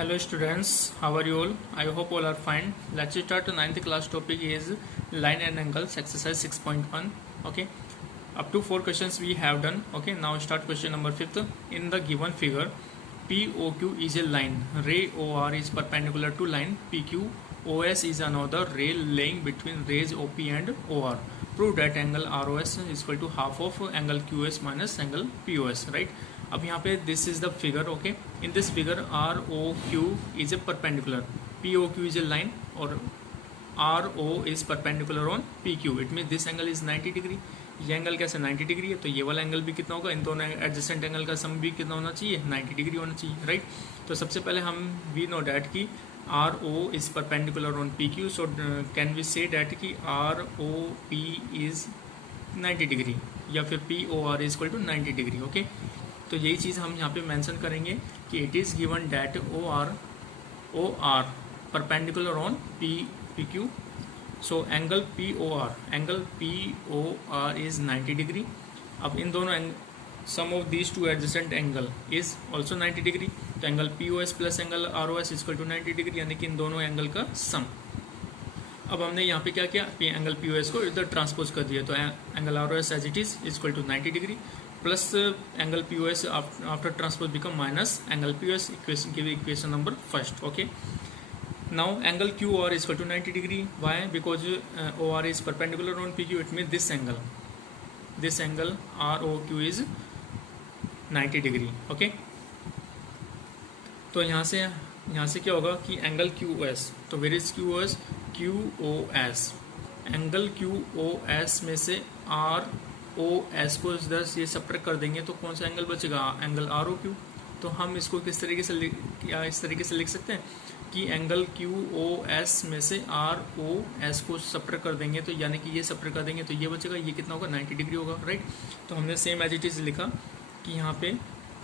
Hello students, how are you all? I hope all are fine. Let's start the 9th class topic is line and angles exercise 6.1. Okay, up to 4 questions we have done. Okay, now start question number 5th. In the given figure, POQ is a line, ray OR is perpendicular to line PQ, OS is another ray laying between rays OP and OR. Prove that angle ROS is equal to half of angle QS minus angle POS, right? अब यहाँ पे this is the figure. Okay, in this figure R O Q is a perpendicular, P O Q is a line और R O is perpendicular on P Q. It mean this angle is 90 degree. ये angle कैसे 90 degree है, तो ये वाला angle भी कितना होगा, इन दोनों एडजेसेंट एंगल का सम भी कितना होना चाहिए, 90 डिग्री होना चाहिए, राइट. तो सबसे पहले हम वी नो डैट की R O is perpendicular on P Q, so can we say that की R O P is 90 degree या फिर P O R is equal to 90 degree. Okay, तो यही चीज़ हम यहाँ पे मेंशन करेंगे कि it is given that O R perpendicular on P Q. So angle P O R is 90 degree. अब इन दोनों sum of these two adjacent angle is also 90 degree. तो angle P O S plus angle R O S equal to 90 degree, यानी कि इन दोनों angle का सम. अब हमने यहाँ पे क्या किया, एंगल पी ओ एस को इधर ट्रांसपोज कर दिया, तो angle R O S as it is equal to 90 degree plus angle POS after transpose become minus angle POS. Equation give equation number first. Okay, now angle QR is equal to 90 degree. Why? Because OR is perpendicular on PQ. It means this angle ROQ is 90 degree. Okay, तो यहाँ से क्या होगा कि angle QOS, तो where is QOS, angle QOS में से ROS को ये सब्ट्रैक्ट कर देंगे तो कौन सा एंगल बचेगा, एंगल ROQ. तो हम इसको किस तरीके से इस तरीके से लिख सकते हैं कि एंगल QOS में से ROS को सब्ट्रैक्ट कर देंगे, तो यानी कि ये सब्ट्रैक्ट कर देंगे तो ये बचेगा, ये कितना होगा 90 डिग्री होगा, राइट. तो हमने सेम एज इट इज लिखा कि यहाँ पे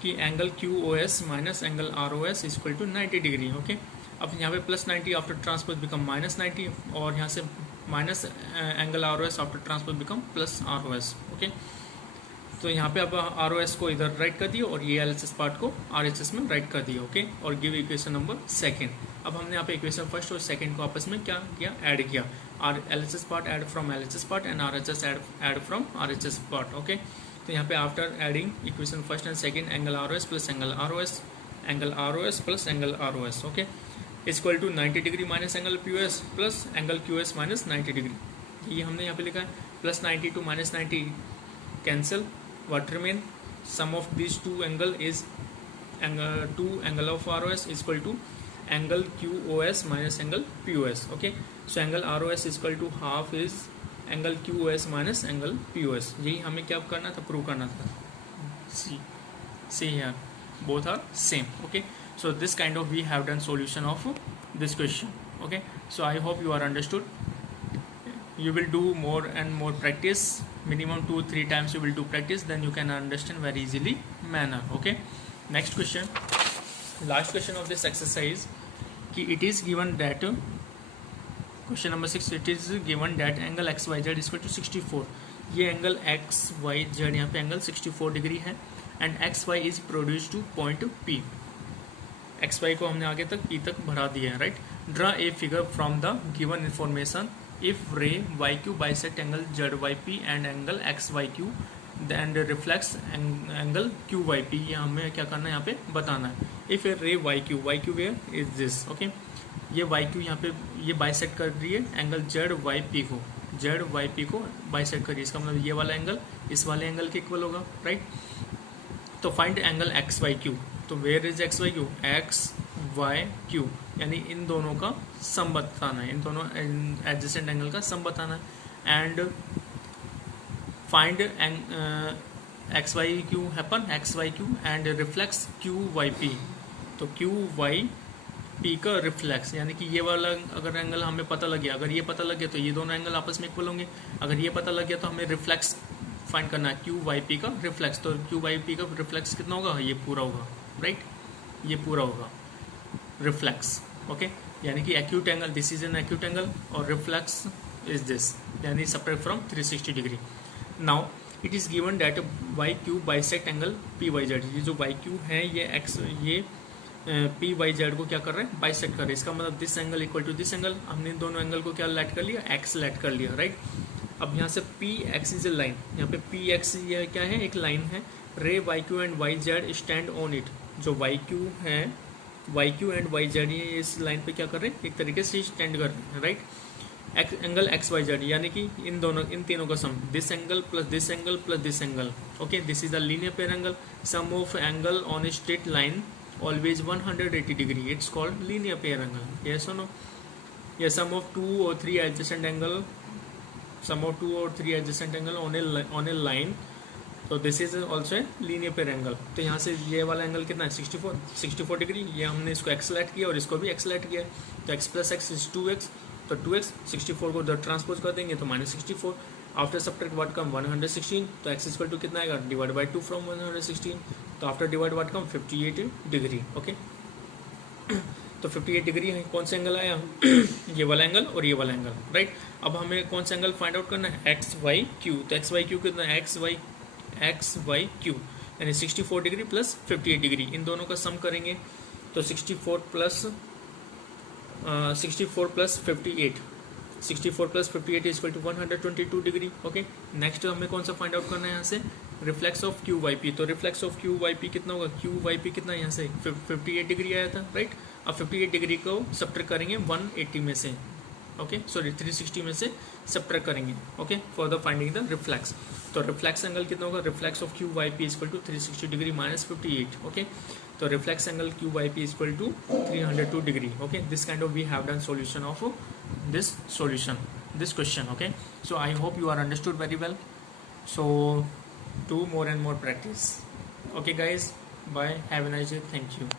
कि angle QOS minus angle ROS is equal to 90 degree. Okay, अब यहाँ पे plus 90 after transpose become minus 90 और यहाँ से minus angle ROS after transpose become plus ROS. Okay, तो यहाँ पे अब ROS को इधर राइट कर दिए और ये LHS पार्ट को RHS में राइट कर दिए. ओके, और गिव इक्वेशन नंबर सेकंड. अब हमने यहाँ पे इक्वेशन फर्स्ट और सेकंड को आपस में क्या किया, ऐड किया. LHS part add from LHS part and RHS add from RHS part. Okay, तो यहाँ पे after adding equation first and second angle ROS plus angle ROS plus angle ROS. Okay, is equal to 90 degree minus angle POS plus angle QS minus 90 degree. ये हमने यहाँ पे लिखा है. Plus 90 to minus 90 cancel, what remain, sum of this two angle is angle of ROS is equal to angle QOS minus angle POS. Okay, so angle ROS is equal to half is angle QOS minus angle POS. यही हमें क्या करना था, prove करना था. See here both are same. Okay, so this kind of we have done solution of this question. Okay, so I hope you are understood. You will do more and more practice, minimum 2-3 times you will do practice, then you can understand very easily manner. Okay, next question, last question of this exercise ki it is given that question number 6, it is given that angle XYZ is equal to 64. ये angle XYZ यहाँ पे angle 64 degree है and XY is produce two point P. XY को हमने आगे तक P तक बढ़ा दिया है, right. Draw a figure from the given information. If रे YQ bisect angle ZYP and angle XYQ and reflex angle QYP, ये हमें क्या करना है यहाँ पे बताना है. If a ray YQ where is this. Okay, ये YQ यहाँ पे ये बाइसेक्ट कर रही है एंगल ZYP को बाइसेक्ट करिए, इसका मतलब ये वाला एंगल इस वाले एंगल के इक्वल होगा, राइट. तो फाइंड एंगल XYQ. तो वेयर इज XYQ, XYQ यानी इन दोनों का सम बताना है, इन दोनों एडजेसेंट एंगल का सम बताना है. And find XYQ happen XYQ and reflex QYP. तो QYP का रिफ्लेक्स यानी कि ये वाला अगर एंगल हमें पता लग गया, अगर ये पता लग गया तो ये दोनों एंगल आपस में इक्वल होंगे. अगर ये पता लग गया तो हमें रिफ्लेक्स फाइंड करना है, QYP का रिफ्लेक्स. तो QYP का रिफ्लेक्स कितना होगा, ये पूरा होगा, राइट. ये पूरा होगा रिफ्लेक्स. ओके, यानी कि acute angle, this is an acute angle और रिफ्लेक्स इज दिस, यानी separate from 360 degree. Now it is given that YQ bisect angle PYZ. ये जो YQ है ये पी वाई जेड को क्या कर रहे हैं, बाइसेक्ट कर रहे हैं। इसका मतलब this angle equal to this angle, हमने इन दोनों एंगल को क्या लेट कर लिया, एक्स लेट कर लिया, राइट। अब यहाँ से P x is a line, यहाँ पे पी एक्स ये क्या है, एक लाइन है। Ray Y Q and Y Z stand on it, जो वाई क्यू है, Y Q and Y Z ये इस लाइन पे क्या कर रहे हैं, एक तरीके से स्टैंड कर रहे हैं, right. Angle X Y Z यानी कि इन तीनों का sum, this angle plus this angle plus this angle, okay, this is the linear pair angle. Sum of angle on a straight line always 180 degree, it's called linear pair angle, yes or no? Yes, sum of 2 or 3 adjacent angle, sum of 2 or 3 adjacent angle on a line, so this is also a linear pair angle। तो यहाँ से ये वाला angle कितना है, 64 degree. ये हमने इसको एक्स लेट किया और इसको भी एक्स लेट किया, तो x plus x is 2x, तो 2x 64 को इधर ट्रांसपोज कर देंगे तो -64। आफ्टर सब्ट्रैक्ट व्हाट कम 116, तो x इक्वल टू कितना आएगा, डिवाइड बाई 2 फ्रॉम 116, तो after divide what come 58 degree, okay. तो 58 डिग्री है, कौन सा एंगल आया ये वाला एंगल और ये वाला एंगल, राइट। अब हमें कौन सा एंगल फाइंड आउट करना है, एक्स वाई क्यू, तो एक्स वाई क्यू कितना है, एक्स वाई क्यू यानी 64 डिग्री प्लस 58 डिग्री, इन दोनों का सम करेंगे तो 64 plus 58, 64 plus 58 is equal to 122 degree, okay. Next हमें कौन सा फाइंड आउट करना है, यहाँ से reflex of Q Y P, तो reflex of Q Y P कितना होगा, क्यू वाई पी कितना यहाँ से 58 डिग्री आया था, राइट। अब 58 डिग्री को सब्ट्रैक्ट करेंगे 180 में से, ओके, सॉरी 360 में से सब्ट्रैक्ट करेंगे, okay, for the finding the reflex. तो रिफ्लेक्स एंगल कितना होगा, reflex of Q Y P is equal to 360 degree minus 58, okay. तो reflex angle Q Y P is equal to 302 degree, okay. This kind of we have done solution of this question, okay। So I hope you are understood very well, so do more and more practice, okay guys, bye, have a nice day, thank you।